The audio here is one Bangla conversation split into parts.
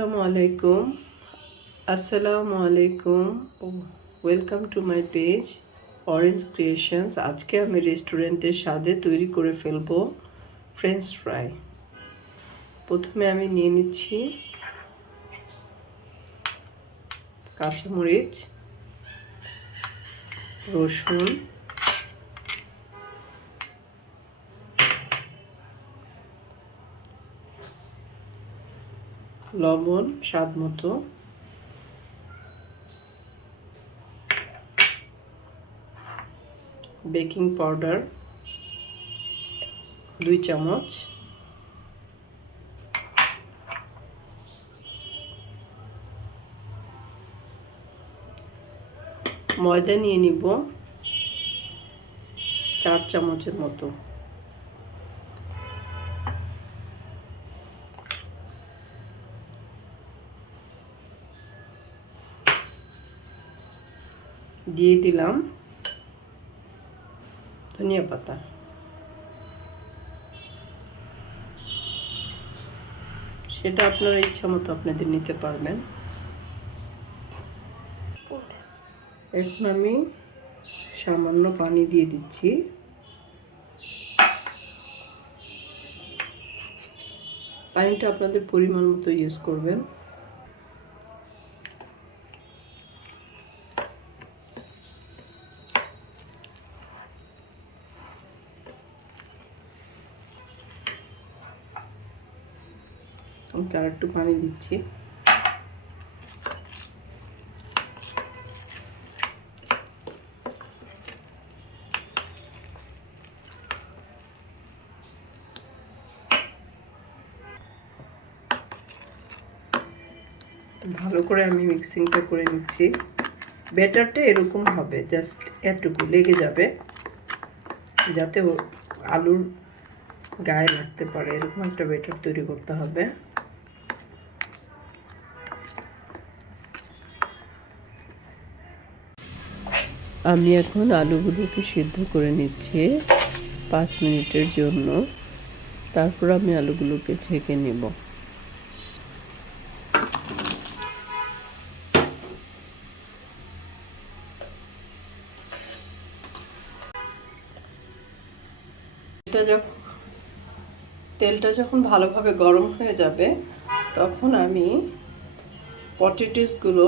আসসালামু আলাইকুম। Welcome to my page orange creations. আজকে আমি রেস্টুরেন্টের স্বাদে তৈরি করে ফেলবো ফ্রেঞ্চ ফ্রাই। প্রথমে আমি নিয়ে নিচ্ছি কাঁচামরিচ, রসুন, লবণ স্বাদ মতো, বেকিং পাউডার 2 চামচ, ময়দা নিয়ে নিব 4 চামচের মতো, দিয়ে দিলাম ধনিয়া পাতা, সেটা আপনার ইচ্ছা মতো আপনাদের নিতে পারবেন। এখন আমি সামান্য পানি দিয়ে দিচ্ছি। পানিটা আপনাদের পরিমাণ মতো ইউজ করবেন। আমি আর একটু পানি দিচ্ছি। ভালো করে আমি মিক্সিংটা করে নিচ্ছি। ব্যাটারটা এরকম হবে, জাস্ট এতটুকু লেগে যাবে, যাতে আলুর গায়ে লাগতে পারে, এরকম একটা ব্যাটার তৈরি করতে হবে। আমি এখন আলুগুলোকে সিদ্ধ করে নিচ্ছি 5 মিনিটের জন্য। তারপর আমি আলুগুলোকে ছেঁকে নেব। তেলটা যখন ভালোভাবে গরম হয়ে যাবে, তখন আমি পটেটোসগুলো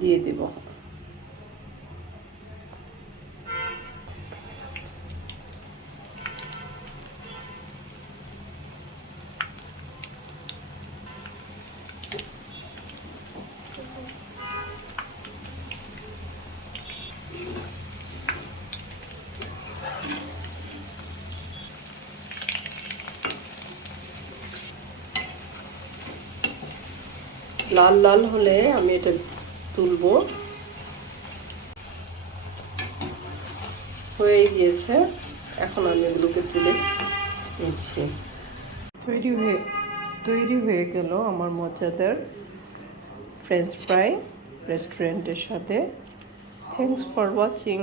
দিয়ে দেব। লাল লাল হলে আমি এটা তুলবো। হয়ে গিয়েছে, এখন আমি এগুলোকে তুলে নিচ্ছি। তৈরি হয়ে গেল আমার মজাদার ফ্রেঞ্চ ফ্রাই রেস্টুরেন্টের সাথে। Thanks for watching.